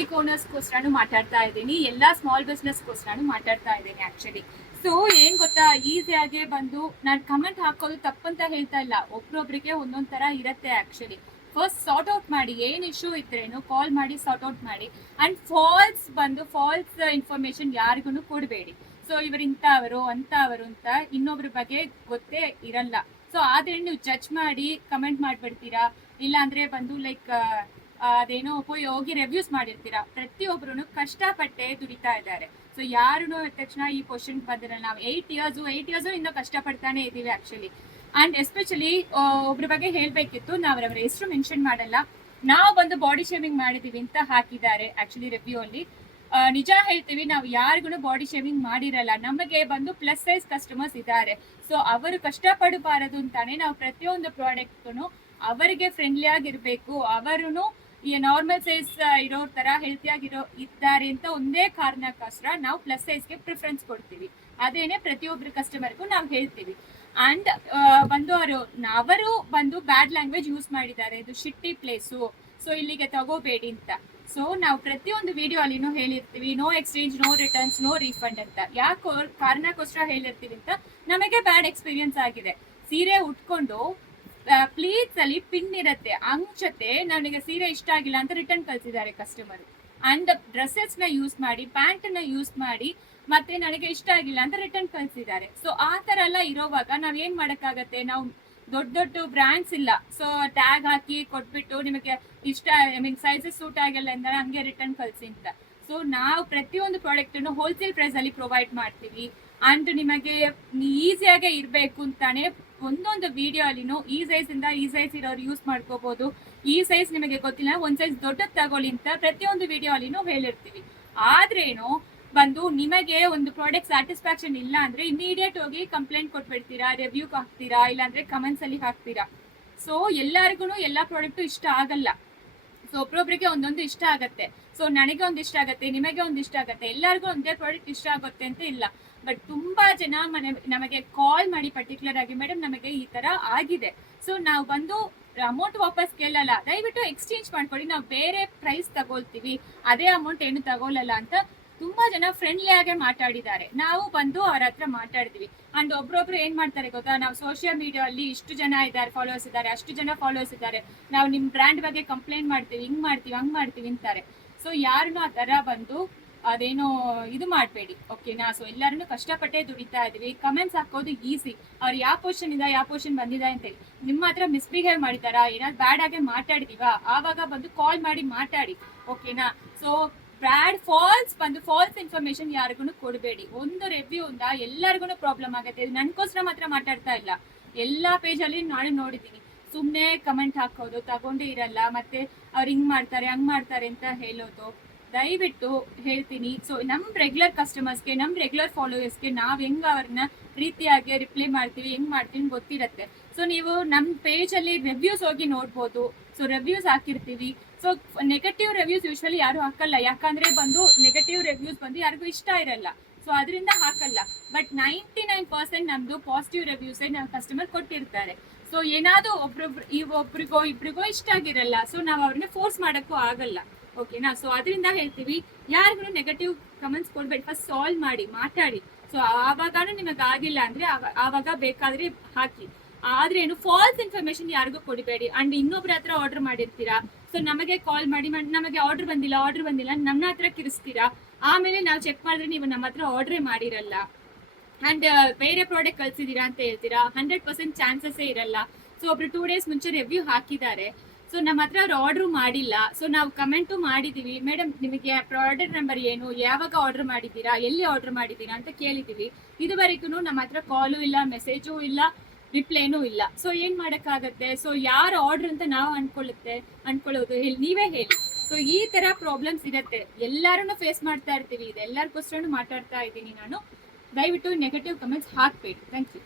Boutique ಓನರ್ಸ್ಗೋಸ್ಕರನು ಮಾತಾಡ್ತಾ ಇದ್ದೀನಿ, ಎಲ್ಲ ಸ್ಮಾಲ್ ಬಿಸ್ನೆಸ್ಗೋಸ್ಕರನು ಮಾತಾಡ್ತಾ ಇದ್ದೀನಿ ಆಕ್ಚುಲಿ. ಸೊ ಏನ್ ಗೊತ್ತಾ, ಈಸಿಯಾಗಿ ಬಂದು ನಾನು ಕಮೆಂಟ್ ಹಾಕೋದು ತಪ್ಪಂತ ಹೇಳ್ತಾ ಇಲ್ಲ, ಒಬ್ರೊಬ್ರಿಗೆ ಒಂದೊಂದ್ ತರ ಇರತ್ತೆ ಆಕ್ಚುಲಿ. ಫಸ್ಟ್ ಸಾರ್ಟ್ ಔಟ್ ಮಾಡಿ, ಏನ್ ಇಶ್ಯೂ ಇದ್ರೇನು ಕಾಲ್ ಮಾಡಿ ಸಾರ್ಟ್ ಔಟ್ ಮಾಡಿ. ಅಂಡ್ ಫಾಲ್ಸ್ ಇನ್ಫಾರ್ಮೇಶನ್ ಯಾರಿಗೂ ಕೊಡಬೇಡಿ. ಸೊ ಇವರು ಇಂಥವರು ಅಂತವರು ಅಂತ ಇನ್ನೊಬ್ರ ಬಗ್ಗೆ ಗೊತ್ತೇ ಇರಲ್ಲ. ಸೊ ಆದ್ರೆ ನೀವು ಜಡ್ಜ್ ಮಾಡಿ ಕಮೆಂಟ್ ಮಾಡ್ಬಿಡ್ತೀರಾ, ಇಲ್ಲ ಅಂದ್ರೆ ಬಂದು ಲೈಕ್ ಅದೇನೋ ಹೋಗಿ ರಿವ್ಯೂಸ್ ಮಾಡಿರ್ತೀರಾ. ಪ್ರತಿಯೊಬ್ರು ಕಷ್ಟಪಟ್ಟೆ ದುಡಿತಾ ಇದ್ದಾರೆ. ಸೊ ಯಾರು ತಕ್ಷಣ ಈ ಕ್ವಶನ್ ಬಂದಿರಲ್ಲ. ನಾವು 8 ಇಯರ್ಸ್ ಇಂದ ಕಷ್ಟಪಡ್ತಾನೆ ಇದೀವಿ ಆಕ್ಚುಲಿ. ಅಂಡ್ ಎಸ್ಪೆಷಲಿ ಒಬ್ರ ಬಗ್ಗೆ ಹೇಳ್ಬೇಕಿತ್ತು, ನಾವು ಅವ್ರ ಹೆಸರು ಮೆನ್ಷನ್ ಮಾಡಲ್ಲ. ನಾವು ಬಂದು ಬಾಡಿ ಶೇವಿಂಗ್ ಮಾಡಿದೀವಿ ಅಂತ ಹಾಕಿದ್ದಾರೆ ಆಕ್ಚುಲಿ ರಿವ್ಯೂ ಅಲ್ಲಿ. ನಿಜ ಹೇಳ್ತೀವಿ, ನಾವು ಯಾರಿಗೂ ಬಾಡಿ ಶೇವಿಂಗ್ ಮಾಡಿರಲ್ಲ. ನಮಗೆ ಬಂದು ಪ್ಲಸ್ ಸೈಜ್ ಕಸ್ಟಮರ್ಸ್ ಇದ್ದಾರೆ. ಸೊ ಅವರು ಕಷ್ಟಪಡಬಾರದು ಅಂತಾನೆ ನಾವು ಪ್ರತಿಯೊಂದು ಪ್ರಾಡಕ್ಟ್ನು ಅವರಿಗೆ ಫ್ರೆಂಡ್ಲಿ ಆಗಿರ್ಬೇಕು, ಅವರು ಈ ನಾರ್ಮಲ್ ಸೈಜ್ ಇರೋ ತರ ಹೆಲ್ತಿ ಆಗಿರೋ ಇದ್ದಾರೆ ಅಂತ ಒಂದೇ ಕಾರಣಕ್ಕೋಸ್ಕರ ನಾವು ಪ್ಲಸ್ ಸೈಜ್ಗೆ ಪ್ರಿಫರೆನ್ಸ್ ಕೊಡ್ತೀವಿ. ಅದೇನೆ ಪ್ರತಿಯೊಬ್ಬರು ಕಸ್ಟಮರ್ಗೂ ನಾವು ಹೇಳ್ತೀವಿ. ಅಂಡ್ ಅವರು ಬಂದು ಬ್ಯಾಡ್ ಲ್ಯಾಂಗ್ವೇಜ್ ಯೂಸ್ ಮಾಡಿದ್ದಾರೆ, ಇದು ಶಿಟ್ಟಿ ಪ್ಲೇಸು, ಸೊ ಇಲ್ಲಿಗೆ ತಗೋಬೇಡಿ ಅಂತ. ಸೊ ನಾವು ಪ್ರತಿಯೊಂದು ವಿಡಿಯೋ ಅಲ್ಲಿನೂ ಹೇಳಿರ್ತೀವಿ, no exchange, no returns, no refund ಅಂತ. ಯಾಕೋ ಕಾರಣಕ್ಕೋಸ್ಕರ ಹೇಳಿರ್ತೀವಿ ಅಂತ, ನಮಗೆ ಬ್ಯಾಡ್ ಎಕ್ಸ್ಪೀರಿಯನ್ಸ್ ಆಗಿದೆ. ಸೀರೆ ಉಟ್ಕೊಂಡು ಪ್ಲೀಸ್ ಅಲ್ಲಿ ಪಿನ್ ಇರತ್ತೆ, ಅಂಚತೆ ನನಗೆ ಸೀರೆ ಇಷ್ಟ ಆಗಿಲ್ಲ ಅಂತ ರಿಟರ್ನ್ ಕಳ್ಸಿದ್ದಾರೆ ಕಸ್ಟಮರ್. ಅಂಡ್ ಡ್ರೆಸ್ಸಸ್ ನ ಯೂಸ್ ಮಾಡಿ, ಪ್ಯಾಂಟ್ ನ ಯೂಸ್ ಮಾಡಿ, ಮತ್ತೆ ನನಗೆ ಇಷ್ಟ ಆಗಿಲ್ಲ ಅಂತ ರಿಟರ್ನ್ ಕಳ್ಸಿದ್ದಾರೆ. ಸೊ ಆ ತರ ಎಲ್ಲ ಇರೋವಾಗ ನಾವ್ ಏನ್ ಮಾಡಕ್ಕಾಗತ್ತೆ? ನಾವು ದೊಡ್ಡ ಬ್ರ್ಯಾಂಡ್ಸ್ ಇಲ್ಲ, ಸೊ ಟ್ಯಾಗ್ ಹಾಕಿ ಕೊಟ್ಬಿಟ್ಟು ನಿಮಗೆ ಇಷ್ಟ ಸೈಜಸ್ ಸೂಟ್ ಆಗಿಲ್ಲ ಅಂದ್ರೆ ಹಂಗೆ ರಿಟರ್ನ್ ಕಳ್ಸಿ ಅಂತ. ಸೊ ನಾವು ಪ್ರತಿಯೊಂದು ಪ್ರಾಡಕ್ಟ್ ಅನ್ನು ಹೋಲ್ಸೇಲ್ ಪ್ರೈಸ್ ಅಲ್ಲಿ ಪ್ರೊವೈಡ್ ಮಾಡ್ತೀವಿ. ಅಂಡ್ ನಿಮಗೆ ಈಸಿಯಾಗೆ ಇರ್ಬೇಕು ಅಂತಾನೆ ಒಂದೊಂದು ವಿಡಿಯೋ ಅಲ್ಲಿನೂ ಈ ಸೈಜ್ ಇರೋರು ಯೂಸ್ ಮಾಡ್ಕೋಬಹುದು, ಈ ಸೈಜ್ ನಿಮಗೆ ಗೊತ್ತಿಲ್ಲ ಒಂದ್ ಸೈಜ್ ದೊಡ್ಡದ್ ತಗೊಳ್ಳಿ ಅಂತ ಪ್ರತಿಯೊಂದು ವಿಡಿಯೋ ಅಲ್ಲಿನೂ ಹೇಳಿರ್ತೀವಿ. ಆದ್ರೇನು ಬಂದು ನಿಮಗೆ ಒಂದು ಪ್ರಾಡಕ್ಟ್ ಸ್ಯಾಟಿಸ್ಫ್ಯಾಕ್ಷನ್ ಇಲ್ಲ ಅಂದ್ರೆ ಇಮಿಡಿಯೇಟ್ ಹೋಗಿ ಕಂಪ್ಲೇಂಟ್ ಕೊಟ್ಬಿಡ್ತೀರಾ, ರಿವ್ಯೂ ಹಾಕ್ತೀರಾ, ಇಲ್ಲಾಂದ್ರೆ ಕಮೆಂಟ್ಸ್ ಅಲ್ಲಿ ಹಾಕ್ತೀರಾ. ಸೊ ಎಲ್ಲರಿಗೂ ಎಲ್ಲಾ ಪ್ರಾಡಕ್ಟ್ ಇಷ್ಟ ಆಗಲ್ಲ. ಸೊ ಒಬ್ರೊಬ್ರಿಗೆ ಒಂದೊಂದು ಇಷ್ಟ ಆಗತ್ತೆ. ಸೊ ನನಗೆ ಒಂದ್ ಇಷ್ಟ ಆಗತ್ತೆ, ನಿಮಗೆ ಒಂದ್ ಇಷ್ಟ ಆಗತ್ತೆ, ಎಲ್ಲರಿಗೂ ಒಂದೇ ಪ್ರಾಡಕ್ಟ್ ಇಷ್ಟ ಆಗುತ್ತೆ ಅಂತ ಇಲ್ಲ. ಬಟ್ ತುಂಬಾ ಜನ ನಮಗೆ ಕಾಲ್ ಮಾಡಿ ಪರ್ಟಿಕ್ಯುಲರ್ ಆಗಿ, ಮೇಡಮ್ ನಮಗೆ ಈ ತರ ಆಗಿದೆ, ಸೊ ನಾವು ಬಂದು ಅಮೌಂಟ್ ವಾಪಸ್ ಕೇಳಲ್ಲ, ದಯವಿಟ್ಟು ಎಕ್ಸ್ಚೇಂಜ್ ಮಾಡ್ಕೊಳ್ಳಿ, ನಾವು ಬೇರೆ ಪ್ರೈಸ್ ತಗೊಳ್ತೀವಿ, ಅದೇ ಅಮೌಂಟ್ ಏನು ತಗೊಳ್ಳಲ್ಲ ಅಂತ ತುಂಬಾ ಜನ ಫ್ರೆಂಡ್ಲಿ ಆಗಿ ಮಾತಾಡಿದ್ದಾರೆ. ನಾವು ಬಂದು ಅವ್ರ ಹತ್ರ ಮಾತಾಡಿದ್ವಿ. ಅಂಡ್ ಒಬ್ರೊಬ್ರು ಏನ್ ಮಾಡ್ತಾರೆ ಗೊತ್ತಾ, ನಾವು ಸೋಷಿಯಲ್ ಮೀಡಿಯಾ ಅಲ್ಲಿ ಇಷ್ಟು ಜನ ಇದ್ದಾರೆ, ಫಾಲೋವರ್ಸ್ ಇದ್ದಾರೆ, ಅಷ್ಟು ಜನ ಫಾಲೋವರ್ಸ್ ಇದ್ದಾರೆ, ನಾವು ನಿಮ್ ಬ್ರ್ಯಾಂಡ್ ಬಗ್ಗೆ ಕಂಪ್ಲೇಂಟ್ ಮಾಡ್ತೀವಿ, ಹಿಂಗ್ ಮಾಡ್ತೀವಿ, ಹಂಗ್ ಮಾಡ್ತೀವಿ ಅಂತಾರೆ. ಸೊ ಯಾರನ್ನು ಆ ತರ ಬಂದು ಅದೇನೋ ಇದು ಮಾಡಬೇಡಿ, ಓಕೆನಾ? ಸೊ ಎಲ್ಲರೂ ಕಷ್ಟಪಟ್ಟೆ ದುಡಿತಾ ಇದೀವಿ. ಕಮೆಂಟ್ಸ್ ಹಾಕೋದು ಈಸಿ, ಅವ್ರು ಯಾವ ಪೊಸಿಷನ್ ಬಂದಿದೆ ಅಂತ ಹೇಳಿ. ನಿಮ್ಮ ಹತ್ರ ಮಿಸ್ಬಿಹೇವ್ ಮಾಡಿದಾರಾ, ಏನಾದ್ರು ಬ್ಯಾಡ್ ಆಗಿ ಮಾತಾಡಿದೀವಾ, ಆವಾಗ ಬಂದು ಕಾಲ್ ಮಾಡಿ ಮಾತಾಡಿ, ಓಕೆನಾ? ಸೊ ಫಾಲ್ಸ್ ಇನ್ಫಾರ್ಮೇಶನ್ ಯಾರಿಗೂ ಕೊಡಬೇಡಿ. ಒಂದು ರಿವ್ಯೂ ಇಂದ ಎಲ್ಲರಿಗೂ ಪ್ರಾಬ್ಲಮ್ ಆಗುತ್ತೆ. ಇದು ನನ್ಗೋಸ್ಕರ ಮಾತ್ರ ಮಾತಾಡ್ತಾ ಇಲ್ಲ, ಎಲ್ಲಾ ಪೇಜ್ ಅಲ್ಲಿ ನಾನು ನೋಡಿದ್ದೀನಿ. ಸುಮ್ಮನೆ ಕಮೆಂಟ್ ಹಾಕೋದು, ತಗೊಂಡೇ ಇರಲ್ಲ, ಮತ್ತೆ ಅವ್ರು ಹಿಂಗ್ ಮಾಡ್ತಾರೆ ಹಂಗ್ ಮಾಡ್ತಾರೆ ಅಂತ ಹೇಳೋದು. ದಯವಿಟ್ಟು ಹೇಳ್ತೀನಿ, ಸೊ ನಮ್ ರೆಗ್ಯುಲರ್ ಕಸ್ಟಮರ್ಸ್ಗೆ, ನಮ್ ರೆಗ್ಯುಲರ್ ಫಾಲೋವರ್ಸ್ಗೆ ನಾವ್ ಹೆಂಗ್ ಅವ್ರನ್ನ ಪ್ರೀತಿಯಾಗಿ ರಿಪ್ಲೈ ಮಾಡ್ತೀವಿ, ಹೆಂಗ್ ಮಾಡ್ತೀವಿ ಗೊತ್ತಿರತ್ತೆ. ಸೊ ನೀವು ನಮ್ ಪೇಜ್ ಅಲ್ಲಿ ರಿವ್ಯೂಸ್ ಹೋಗಿ ನೋಡ್ಬೋದು. ಸೊ ರಿವ್ಯೂಸ್ ಹಾಕಿರ್ತೀವಿ. ಸೊ ನೆಗೆಟಿವ್ ರಿವ್ಯೂಸ್ ಯೂಶ್ವಲಿ ಯಾರು ಹಾಕಲ್ಲ, ಯಾಕಂದ್ರೆ ಬಂದು ನೆಗೆಟಿವ್ ರಿವ್ಯೂಸ್ ಬಂದು ಯಾರಿಗೂ ಇಷ್ಟ ಇರಲ್ಲ, ಸೊ ಅದರಿಂದ ಹಾಕಲ್ಲ. ಬಟ್ 99% ನಮ್ದು ಪಾಸಿಟಿವ್ ರಿವ್ಯೂಸ್ ನಾವು ಕಸ್ಟಮರ್ ಕೊಟ್ಟಿರ್ತಾರೆ. ಸೊ ಏನಾದ್ರು ಇಬ್ರಿಗೋ ಇಷ್ಟ ಆಗಿರಲ್ಲ, ಸೊ ನಾವು ಅವ್ರನ್ನ ಫೋರ್ಸ್ ಮಾಡಕ್ಕೂ ಆಗಲ್ಲ, ಓಕೆನಾ? ಸೊ ಅದರಿಂದ ಹೇಳ್ತೀವಿ, ಯಾರಿಗೂ ನೆಗೆಟಿವ್ ಕಮೆಂಟ್ಸ್ ಕೊಡ್ಬೇಡಿ, ಫಸ್ಟ್ ಸಾಲ್ವ್ ಮಾಡಿ, ಮಾತಾಡಿ. ಸೊ ಆವಾಗಾನು ನಿಮಗೆ ಆಗಿಲ್ಲ ಅಂದ್ರೆ ಆವಾಗ ಬೇಕಾದ್ರೆ ಹಾಕಿ. ಆದ್ರೇನು ಫಾಲ್ಸ್ ಇನ್ಫಾರ್ಮೇಶನ್ ಯಾರಿಗೂ ಕೊಡಬೇಡಿ. ಅಂಡ್ ಇನ್ನೊಬ್ರ ಹತ್ರ ಆರ್ಡರ್ ಮಾಡಿರ್ತೀರಾ, ಸೊ ನಮಗೆ ಕಾಲ್ ಮಾಡಿ ನಮಗೆ ಆರ್ಡರ್ ಬಂದಿಲ್ಲ ನಮ್ಮ ಹತ್ರ ಕಿರಿಸ್ತೀರಾ. ಆಮೇಲೆ ನಾವು ಚೆಕ್ ಮಾಡಿದ್ರೆ ನೀವು ನಮ್ಮ ಹತ್ರ ಆರ್ಡರ್ ಮಾಡಿರಲ್ಲ, ಅಂಡ್ ಬೇರೆ ಪ್ರಾಡಕ್ಟ್ ಕಳ್ಸಿದೀರಾ ಅಂತ ಹೇಳ್ತೀರಾ. 100% ಚಾನ್ಸಸ್ಸೇ ಇರಲ್ಲ. ಸೊ ಒಬ್ರು 2 days ಮುಂಚೆ ರಿವ್ಯೂ ಹಾಕಿದ್ದಾರೆ, ಸೊ ನಮ್ಮ ಹತ್ರ ಅವ್ರು ಆರ್ಡರ್ ಮಾಡಿಲ್ಲ. ಸೊ ನಾವು ಕಮೆಂಟು ಮಾಡಿದೀವಿ, ಮೇಡಮ್ ನಿಮಗೆ ಪ್ರಾಡಕ್ಟ್ ನಂಬರ್ ಏನು, ಯಾವಾಗ ಆರ್ಡರ್ ಮಾಡಿದ್ದೀರಾ, ಎಲ್ಲಿ ಆರ್ಡರ್ ಮಾಡಿದ್ದೀರಾ ಅಂತ ಕೇಳಿದೀವಿ. ಇದುವರೆಗೂ ನಮ್ಮ ಹತ್ರ ಕಾಲು ಇಲ್ಲ, ಮೆಸೇಜು ಇಲ್ಲ, ರಿಪ್ಲೈನೂ ಇಲ್ಲ. ಸೊ ಏನ್ ಮಾಡಕ್ಕಾಗತ್ತೆ? ಸೊ ಯಾರು ಆರ್ಡರ್ ಅಂತ ನಾವು ಅನ್ಕೊಳ್ಳೋದು ನೀವೇ ಹೇಳಿ. ಸೊ ಈ ತರ ಪ್ರಾಬ್ಲಮ್ಸ್ ಇರತ್ತೆ, ಎಲ್ಲಾರನ್ನು ಫೇಸ್ ಮಾಡ್ತಾ ಇರ್ತೀವಿ. ಇದೆಲ್ಲರಿಗೋಸ್ಕರ ಮಾತಾಡ್ತಾ ಇದ್ದೀನಿ ನಾನು. ದಯವಿಟ್ಟು ನೆಗೆಟಿವ್ ಕಮೆಂಟ್ಸ್ ಹಾಕ್ಬೇಡಿ. Thank you.